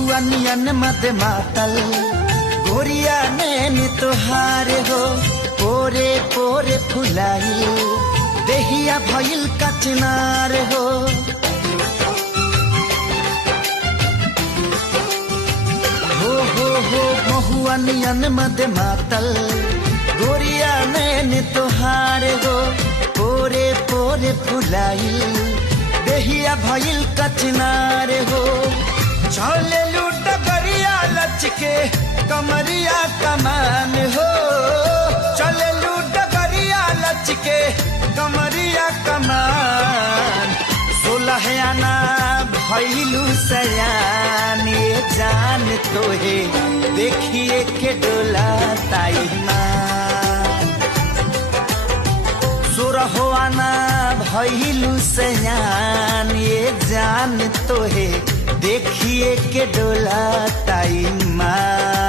महुआ नियन मद मातल गोरिया नैन तोहार हो पोरे पोरे फुलाई देहिया भइल कचनार हो हो महुआ नियन मद मातल गोरिया नैन तोहार हो पोरे पोरे फुलाई देहिया भइल कचनार हो चले लूट गरिया लचके कमरिया कमान हो चले लूट गरिया लचके कमरिया कमान 16 आना भइलू सयान ये जान तोहे देखिए के डोला ताई मान 16 आना भइलू सयान ये जान तोहे देखिए के डोला ताई माँ।